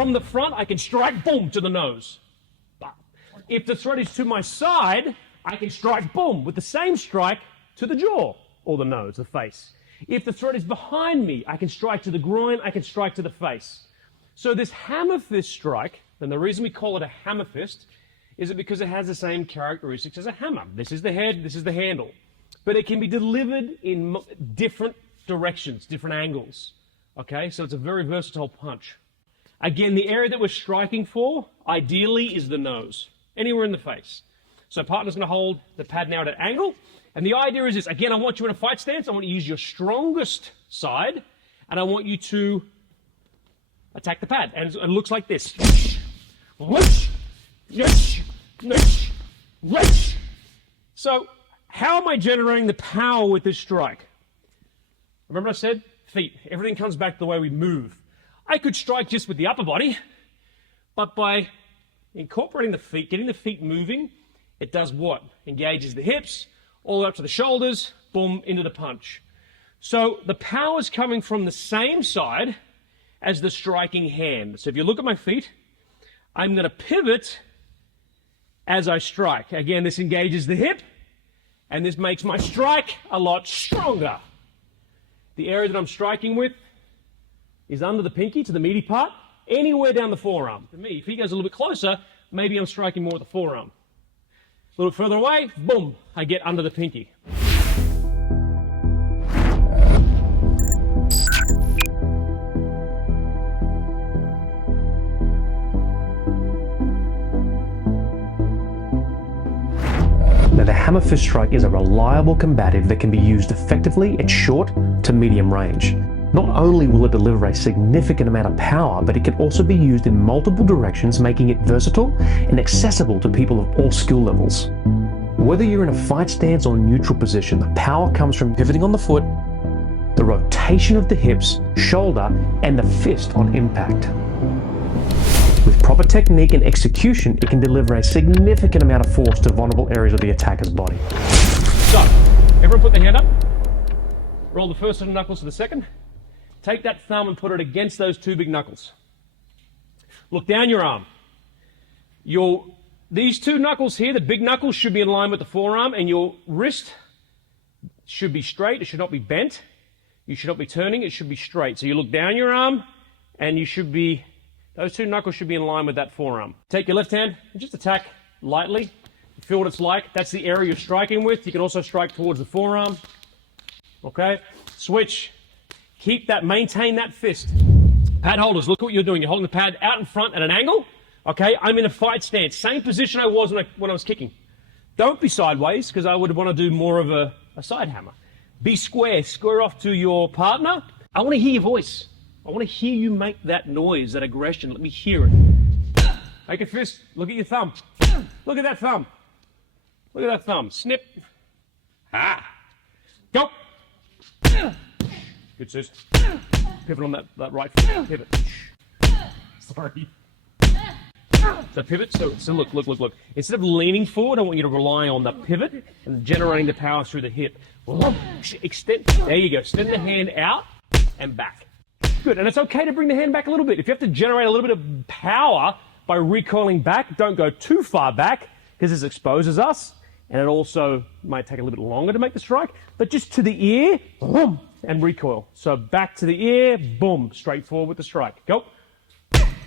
from the front, I can strike, boom, to the nose. If the threat is to my side, I can strike, boom, with the same strike to the jaw, or the nose, the face. If the threat is behind me, I can strike to the groin, I can strike to the face. So this hammer fist strike, and the reason we call it a hammer fist, is because it has the same characteristics as a hammer. This is the head, this is the handle. But it can be delivered in different directions, different angles. Okay, so it's a very versatile punch. Again, the area that we're striking for, ideally, is the nose. Anywhere in the face. So partner's going to hold the pad now at an angle. And the idea is this. Again, I want you in a fight stance. I want you to use your strongest side. And I want you to attack the pad. And it looks like this. So how am I generating the power with this strike? Remember I said feet. Everything comes back to the way we move. I could strike just with the upper body. But by incorporating the feet, getting the feet moving, it does what? Engages the hips, all the way up to the shoulders, boom, into the punch. So the power is coming from the same side as the striking hand. So if you look at my feet, I'm going to pivot as I strike. Again, this engages the hip, and this makes my strike a lot stronger. The area that I'm striking with is under the pinky to the meaty part, anywhere down the forearm. For me, if he goes a little bit closer, maybe I'm striking more with the forearm. A little further away, boom, I get under the pinky. Now, the hammer fist strike is a reliable combative that can be used effectively at short to medium range. Not only will it deliver a significant amount of power, but it can also be used in multiple directions, making it versatile and accessible to people of all skill levels. Whether you're in a fight stance or neutral position, the power comes from pivoting on the foot, the rotation of the hips, shoulder, and the fist on impact. With proper technique and execution, it can deliver a significant amount of force to vulnerable areas of the attacker's body. So, everyone put their hand up. Roll the first set of knuckles to the second. Take that thumb and put it against those two big knuckles. Look down your arm. These two knuckles here, the big knuckles, should be in line with the forearm, and your wrist should be straight. It should not be bent. You should not be turning. It should be straight. So you look down your arm, and those two knuckles should be in line with that forearm. Take your left hand and just attack lightly. Feel what it's like. That's the area you're striking with. You can also strike towards the forearm. Okay? Switch. Keep that, maintain that fist. Pad holders, look what you're doing. You're holding the pad out in front at an angle. Okay, I'm in a fight stance. Same position I was when I was kicking. Don't be sideways, because I would want to do more of a side hammer. Be square. Square off to your partner. I want to hear your voice. I want to hear you make that noise, that aggression. Let me hear it. Make a fist. Look at your thumb. Look at that thumb. Look at that thumb. Snip. Ah. Go. Good, sis. Pivot on that right foot. Pivot. Sorry. So pivot. So look. Instead of leaning forward, I want you to rely on the pivot and generating the power through the hip. Extend. There you go. Extend the hand out and back. Good. And it's okay to bring the hand back a little bit. If you have to generate a little bit of power by recoiling back, don't go too far back, because this exposes us, and it also might take a little bit longer to make the strike. But just to the ear, boom, and recoil. So back to the ear, boom, straight forward with the strike. Go.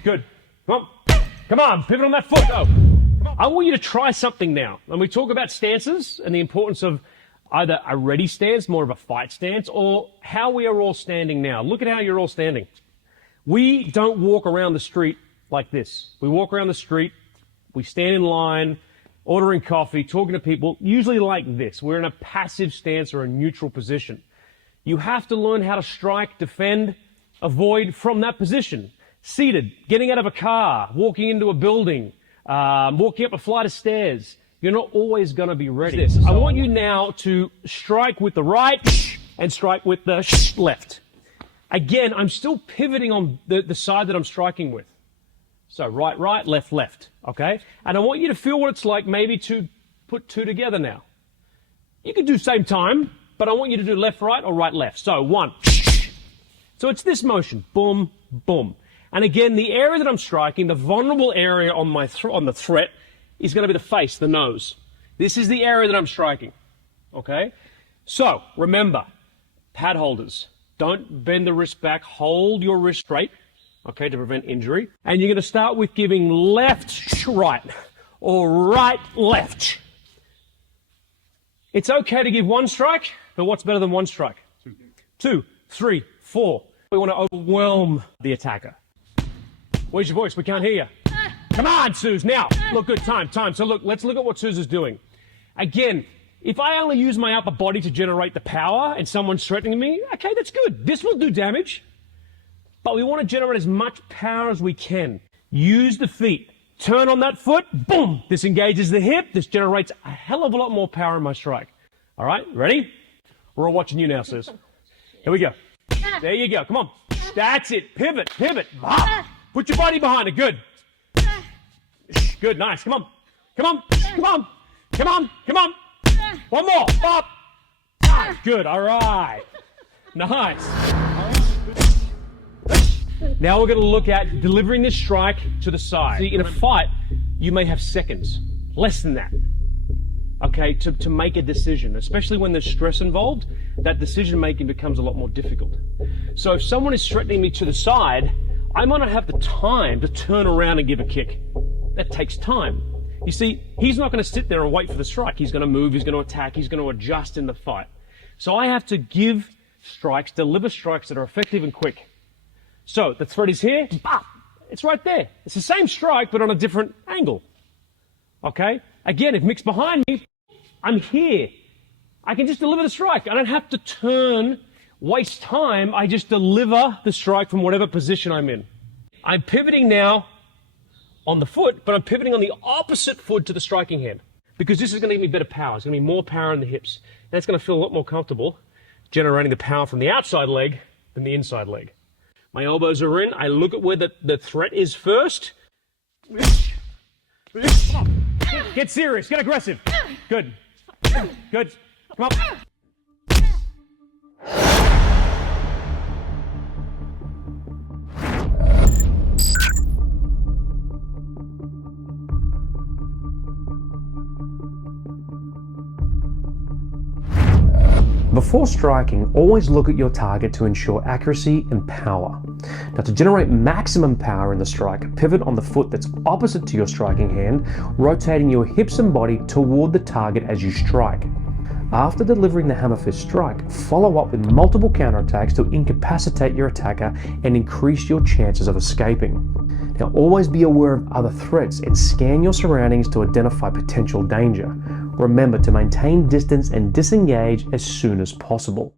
Good. Come on, pivot on that foot. Go. I want you to try something now. When we talk about stances and the importance of either a ready stance, more of a fight stance, or how we are all standing now. Look at how you're all standing. We don't walk around the street like this. We walk around the street, we stand in line, ordering coffee, talking to people, usually like this. We're in a passive stance or a neutral position. You have to learn how to strike, defend, avoid from that position. Seated, getting out of a car, walking into a building, walking up a flight of stairs. You're not always going to be ready. I want you now to strike with the right and strike with the left. Again, I'm still pivoting on the side that I'm striking with. So right, left, okay? And I want you to feel what it's like maybe to put two together now. You can do same time, but I want you to do left, right, or right, left. So one. So it's this motion, boom, boom. And again, the area that I'm striking, the vulnerable area on on the threat, is going to be the face, the nose. This is the area that I'm striking. Okay? So, remember, pad holders. Don't bend the wrist back. Hold your wrist straight, okay, to prevent injury. And you're going to start with giving left, right, or right, left. It's okay to give one strike, but what's better than one strike? Two, three, four. We want to overwhelm the attacker. Where's your voice? We can't hear you. Come on, Suze, now. Look, good, time. So look, let's look at what Suze is doing. Again, if I only use my upper body to generate the power and someone's threatening me, okay, that's good. This will do damage. But we want to generate as much power as we can. Use the feet. Turn on that foot, boom. This engages the hip. This generates a hell of a lot more power in my strike. All right, ready? We're all watching you now, Suze. Here we go. There you go. Come on. That's it. Pivot. Ah. Put your body behind it. Good. Good. Nice. Come on. One more. Up. Ah, good. All right. Nice. Now we're going to look at delivering this strike to the side. See, in a fight, you may have seconds, less than that, okay, to make a decision. Especially when there's stress involved, that decision making becomes a lot more difficult. So if someone is threatening me to the side, I might not have the time to turn around and give a kick. That takes time. You see, he's not going to sit there and wait for the strike. He's going to move, he's going to attack, he's going to adjust in the fight. So I have to give strikes, deliver strikes that are effective and quick. So the threat is here, bah, it's right there. It's the same strike, but on a different angle. Okay? Again, if Mick's behind me, I'm here. I can just deliver the strike. I don't have to turn, waste time. I just deliver the strike from whatever position I'm in. I'm pivoting now on the foot, but I'm pivoting on the opposite foot to the striking hand, because this is going to give me better power. It's going to be more power in the hips. And it's going to feel a lot more comfortable generating the power from the outside leg than the inside leg. My elbows are in. I look at where the threat is first. Get serious. Get aggressive. Good. Good. Come on. Before striking, always look at your target to ensure accuracy and power. Now, to generate maximum power in the strike, pivot on the foot that's opposite to your striking hand, rotating your hips and body toward the target as you strike. After delivering the hammer fist strike, follow up with multiple counterattacks to incapacitate your attacker and increase your chances of escaping. Now, always be aware of other threats and scan your surroundings to identify potential danger. Remember to maintain distance and disengage as soon as possible.